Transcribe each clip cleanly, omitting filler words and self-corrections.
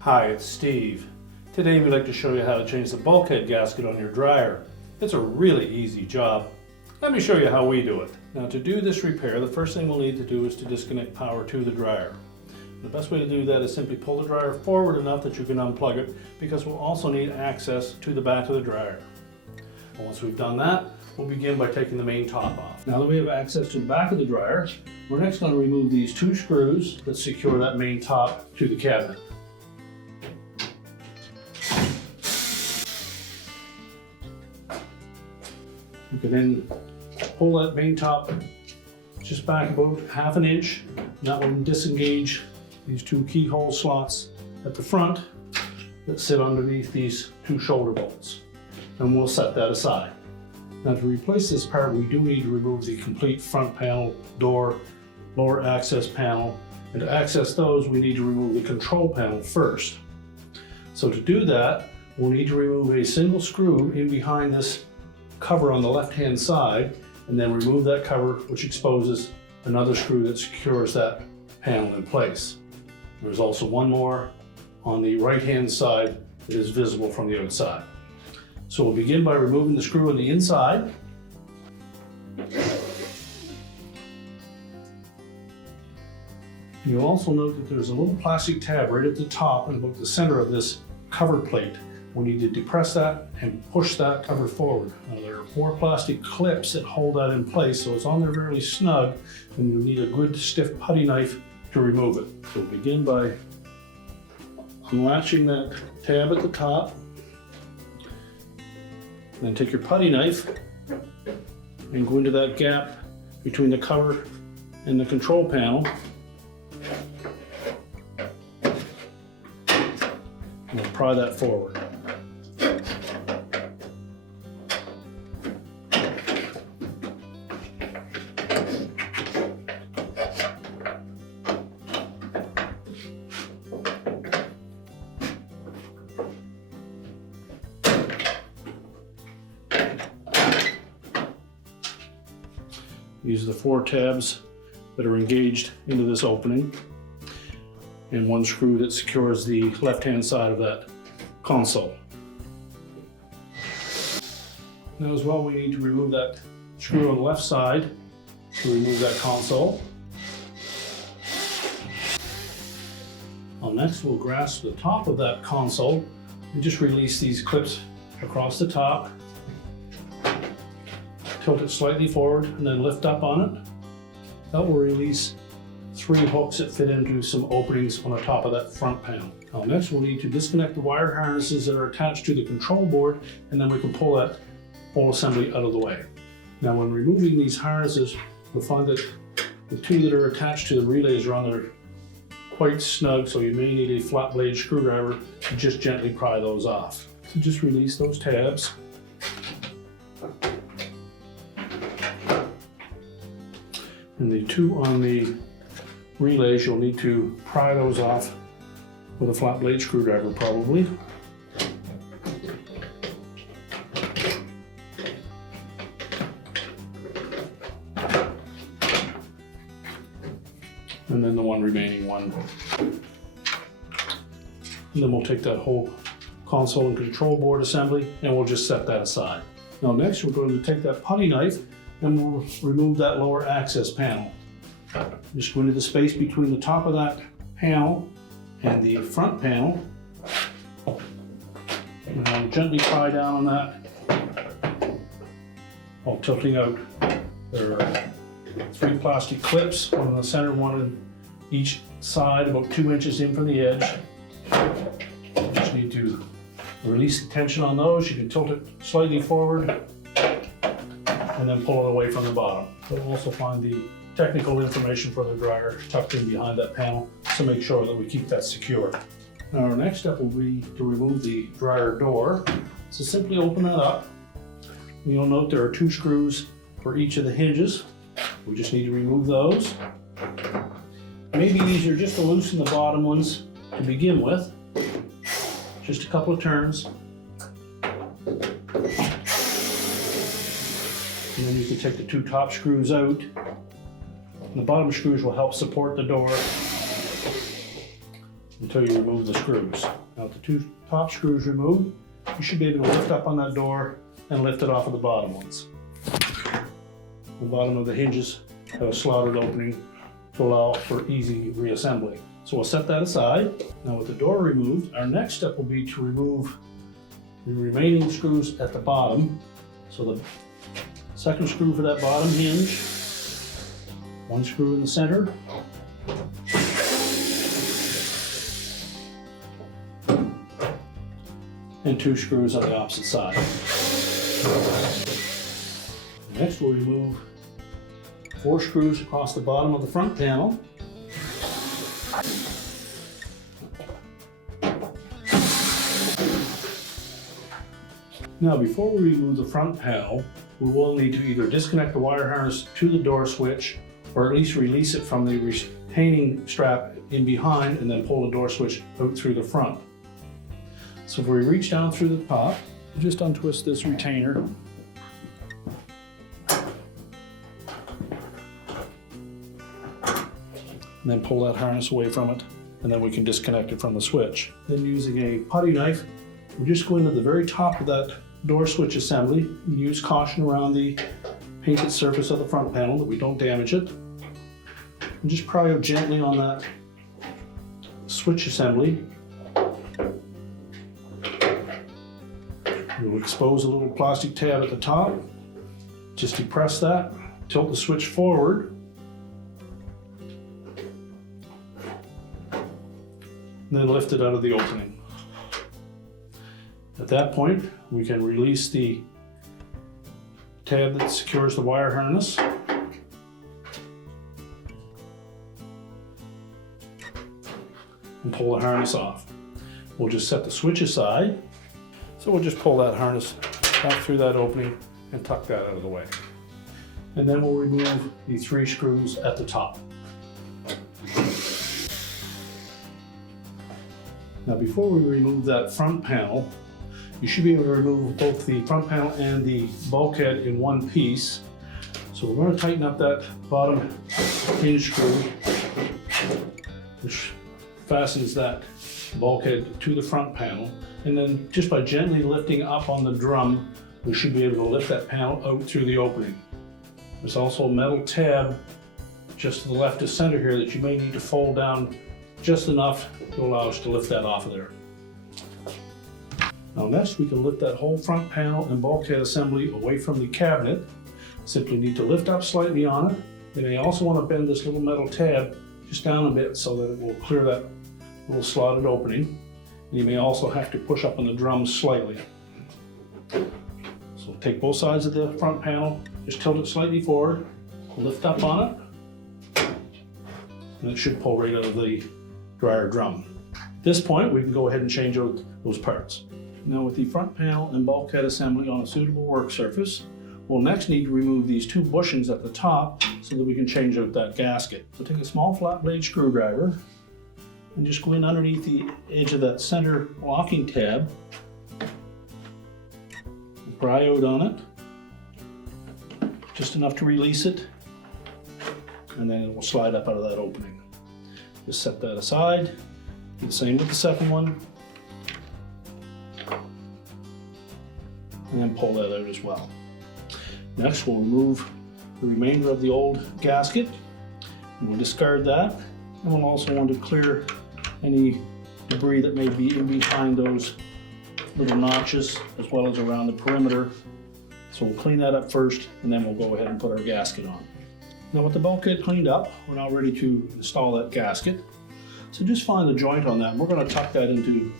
Hi, it's Steve. Today we'd like to show you how to change the bulkhead gasket on your dryer. It's a really easy job. Let me show you how we do it. Now, to do this repair, the first thing we'll need to do is to disconnect power to the dryer. The best way to do that is simply pull the dryer forward enough that you can unplug it, because we'll also need access to the back of the dryer. And once we've done that, we'll begin by taking the main top off. Now that we have access to the back of the dryer, we're next going to remove these two screws that secure that main top to the cabinet. You can then pull that main top just back about ½ an inch, and that will disengage these two keyhole slots at the front that sit underneath these two shoulder bolts. And we'll set that aside. Now, to replace this part, we do need to remove the complete front panel, door, lower access panel, and to access those we need to remove the control panel first. So to do that, we'll need to remove a single screw in behind this cover on the left-hand side, and then remove that cover, which exposes another screw that secures that panel in place. There's also one more on the right-hand side that is visible from the outside. So we'll begin by removing the screw on the inside. You'll also note that there's a little plastic tab right at the top and about the center of this cover plate. We need to depress that and push that cover forward. Now, there are 4 plastic clips that hold that in place, so it's on there fairly snug, and you'll need a good stiff putty knife to remove it. So begin by unlatching that tab at the top. Then take your putty knife and go into that gap between the cover and the control panel. And we'll pry that forward. These are the 4 tabs that are engaged into this opening, and one screw that secures the left-hand side of that console. Now as well, we need to remove that screw on the left side to remove that console. Next, we'll grasp the top of that console and just release these clips across the top. Tilt it slightly forward and then lift up on it. That will release 3 hooks that fit into some openings on the top of that front panel. Now next, we'll need to disconnect the wire harnesses that are attached to the control board, and then we can pull that whole assembly out of the way. Now, when removing these harnesses, you'll find that the 2 that are attached to the relays are on there quite snug, so you may need a flat blade screwdriver to just gently pry those off. So just release those tabs. And the 2 on the relays, you'll need to pry those off with a flat blade screwdriver probably. And then the remaining one. And then we'll take that whole console and control board assembly and we'll just set that aside. Now next, we're going to take that putty knife and we'll remove that lower access panel. Just go into the space between the top of that panel and the front panel. And I'll gently pry down on that while tilting out. There are 3 plastic clips, one in the center, one on each side, about 2 inches in from the edge. You just need to release the tension on those. You can tilt it slightly forward and then pull it away from the bottom. You'll also find the technical information for the dryer tucked in behind that panel, so make sure that we keep that secure. Now our next step will be to remove the dryer door. So simply open that up. And you'll note there are 2 screws for each of the hinges. We just need to remove those. Maybe easier just to loosen the bottom ones to begin with. Just a couple of turns. And then you can take the 2 top screws out The bottom screws will help support the door until you remove the screws. Now with the two top screws removed, you should be able to lift up on that door and lift it off of the bottom ones. The bottom of the hinges have a slotted opening to allow for easy reassembly. So we'll set that aside. Now with the door removed, our next step will be to remove the remaining screws at the bottom. So the second screw for that bottom hinge, one screw in the center, and two screws on the opposite side. Next we'll remove 4 screws across the bottom of the front panel. Now before we remove the front panel, we will need to either disconnect the wire harness to the door switch or at least release it from the retaining strap in behind and then pull the door switch out through the front. So if we reach down through the top, just untwist this retainer. And then pull that harness away from it, and then we can disconnect it from the switch. Then using a putty knife, we just go into the very top of that door switch assembly and use caution around the painted surface of the front panel that we don't damage it. And just pry out gently on that switch assembly. We'll expose a little plastic tab at the top. Just depress that, tilt the switch forward, and then lift it out of the opening. At that point, we can release the tab that secures the wire harness. And pull the harness off. We'll just set the switch aside. So we'll just pull that harness back through that opening and tuck that out of the way. And then we'll remove the 3 screws at the top. Now before we remove that front panel, you should be able to remove both the front panel and the bulkhead in one piece. So we're going to tighten up that bottom hinge screw, which fastens that bulkhead to the front panel. And then just by gently lifting up on the drum, we should be able to lift that panel out through the opening. There's also a metal tab just to the left of center here that you may need to fold down just enough to allow us to lift that off of there. Now next we can lift that whole front panel and bulkhead assembly away from the cabinet. Simply need to lift up slightly on it. You may also want to bend this little metal tab just down a bit so that it will clear that little slotted opening. And you may also have to push up on the drum slightly. So take both sides of the front panel, just tilt it slightly forward, lift up on it, and it should pull right out of the dryer drum. At this point, we can go ahead and change out those parts. Now with the front panel and bulkhead assembly on a suitable work surface, we'll next need to remove these 2 bushings at the top so that we can change out that gasket. So take a small flat blade screwdriver and just go in underneath the edge of that center locking tab, and pry out on it, just enough to release it, and then it will slide up out of that opening. Just set that aside. Do the same with the second one. And then pull that out as well. Next we'll remove the remainder of the old gasket. And we'll discard that. And we'll also want to clear any debris that may be in behind those little notches as well as around the perimeter. So we'll clean that up first and then we'll go ahead and put our gasket on. Now with the bulkhead cleaned up, we're now ready to install that gasket. So just find the joint on that. We're going to tuck that into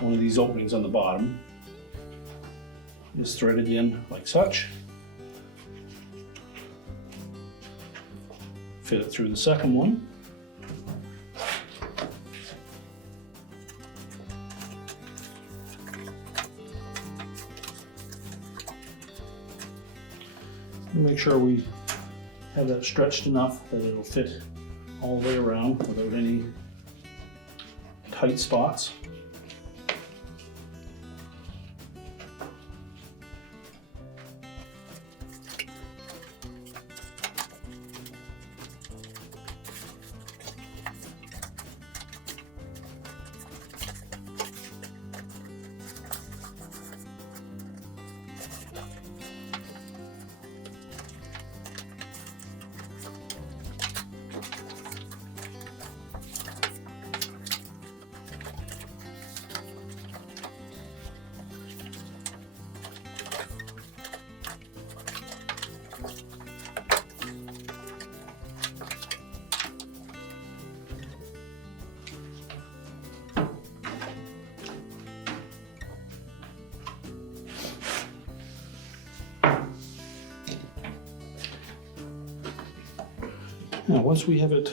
one of these openings on the bottom. Just thread it in like such. Fit it through the second one. Make sure we have that stretched enough that it'll fit all the way around without any tight spots. Now, once we have it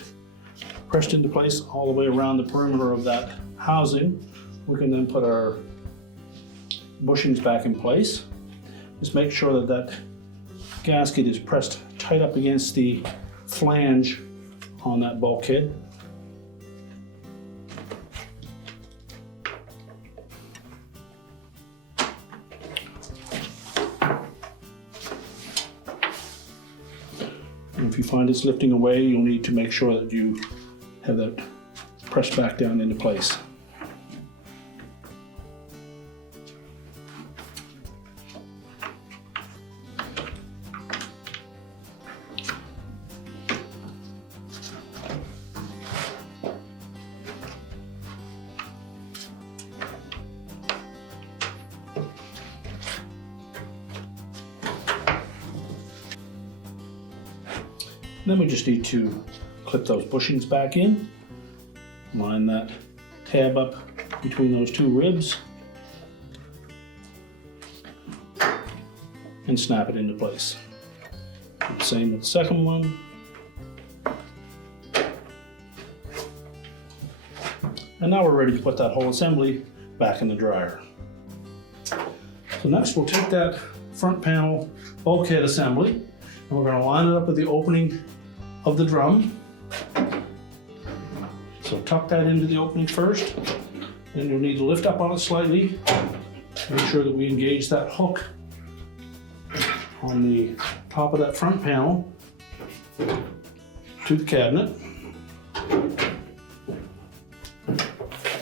pressed into place all the way around the perimeter of that housing, we can then put our bushings back in place. Just make sure that that gasket is pressed tight up against the flange on that bulkhead. And if you find it's lifting away, you'll need to make sure that you have that pressed back down into place. Then we just need to clip those bushings back in, line that tab up between those two ribs, and snap it into place. Do the same with the second one. And now we're ready to put that whole assembly back in the dryer. So next we'll take that front panel bulkhead assembly and we're going to line it up with the opening of the drum. So tuck that into the opening first, and you'll need to lift up on it slightly. Make sure that we engage that hook on the top of that front panel to the cabinet.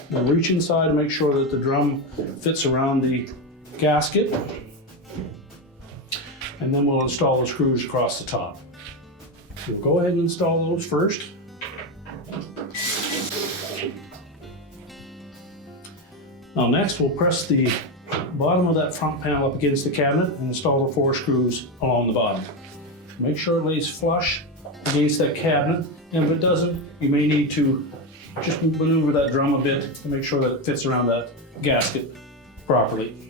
Now reach inside to make sure that the drum fits around the gasket, and then we'll install the screws across the top. We'll go ahead and install those first. Now next we'll press the bottom of that front panel up against the cabinet and install the 4 screws along the bottom. Make sure it lays flush against that cabinet, and if it doesn't, you may need to just maneuver that drum a bit to make sure that it fits around that gasket properly.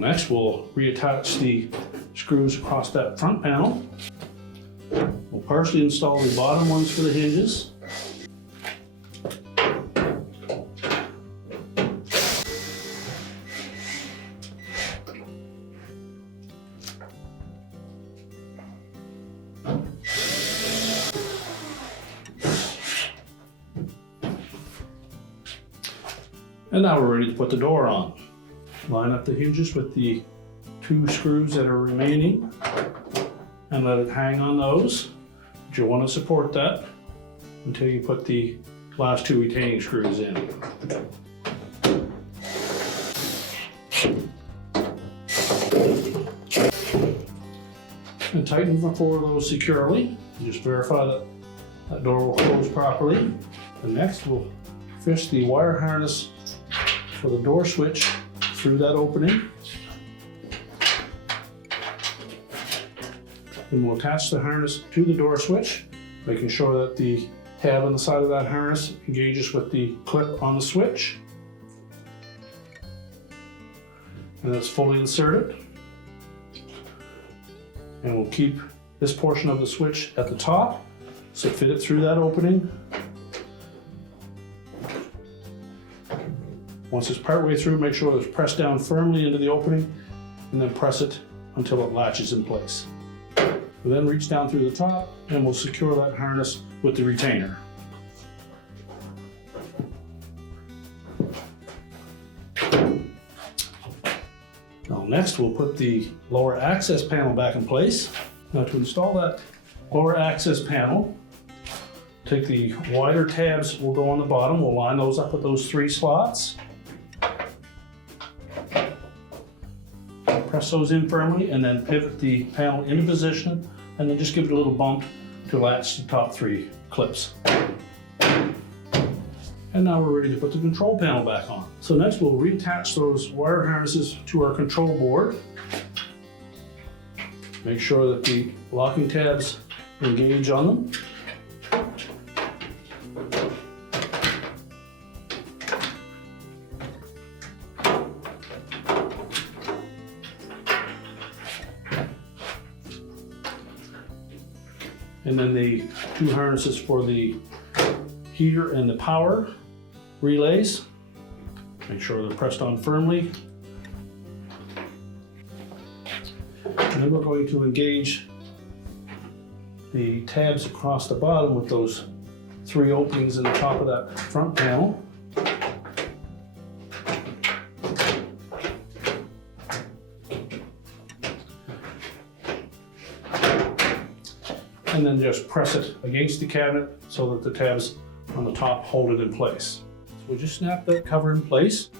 Next, we'll reattach the screws across that front panel. We'll partially install the bottom ones for the hinges. And now we're ready to put the door on. Line up the hinges with the 2 screws that are remaining and let it hang on those. But you'll want to support that until you put the last 2 retaining screws in. And tighten the 4 of those securely. Just verify that that door will close properly. And next we'll fish the wire harness for the door switch through that opening. Then we'll attach the harness to the door switch, making sure that the tab on the side of that harness engages with the clip on the switch. And that's fully inserted. And we'll keep this portion of the switch at the top, so fit it through that opening. Once it's partway through, make sure it's pressed down firmly into the opening and then press it until it latches in place. We'll then reach down through the top and we'll secure that harness with the retainer. Now next we'll put the lower access panel back in place. Now to install that lower access panel, take the wider tabs, will go on the bottom, we'll line those up with those 3 slots. Press those in firmly and then pivot the panel into position and then just give it a little bump to latch the top 3 clips. And now we're ready to put the control panel back on. So next we'll reattach those wire harnesses to our control board. Make sure that the locking tabs engage on them. And then the two harnesses for the heater and the power relays. Make sure they're pressed on firmly. And then we're going to engage the tabs across the bottom with those 3 openings in the top of that front panel. And then just press it against the cabinet so that the tabs on the top hold it in place. So we just snap that cover in place.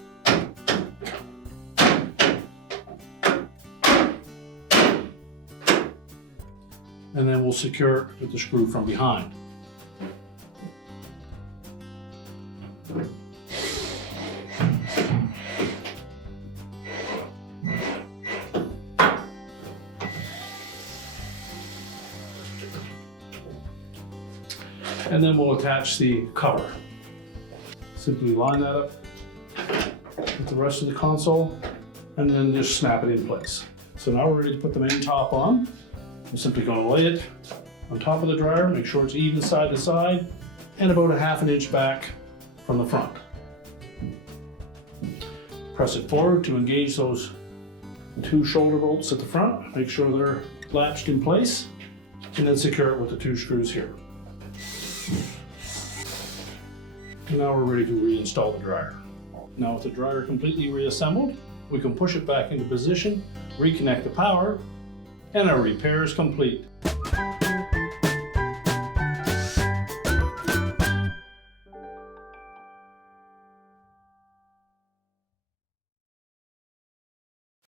And then we'll secure it with the screw from behind. And then we'll attach the cover. Simply line that up with the rest of the console and then just snap it in place. So now we're ready to put the main top on. I'm simply going to lay it on top of the dryer, make sure it's even side to side and about 1/2 inch back from the front. Press it forward to engage those 2 shoulder bolts at the front, make sure they're latched in place, and then secure it with the 2 screws here. And now we're ready to reinstall the dryer. Now with the dryer completely reassembled, we can push it back into position, reconnect the power, and our repair is complete.